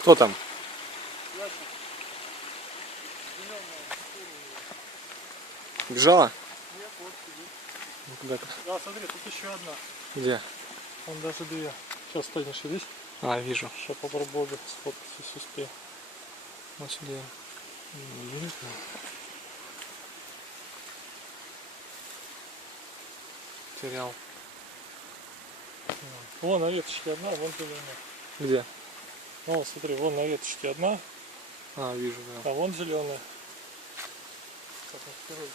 Кто там? Бежала? Нет, вот сидит. Ну, куда-то. Да, смотри, тут еще одна. Где? Он даже две. Сейчас стой, не шевелись. А, вижу. Сейчас попробую сфоткать, если успею. Вот сюда. Не видно. Терял. Вон на веточке одна, вон зеленая. Где? Вон, смотри, вон на веточке одна, А, вижу, да. а вон зеленая. Так, открой.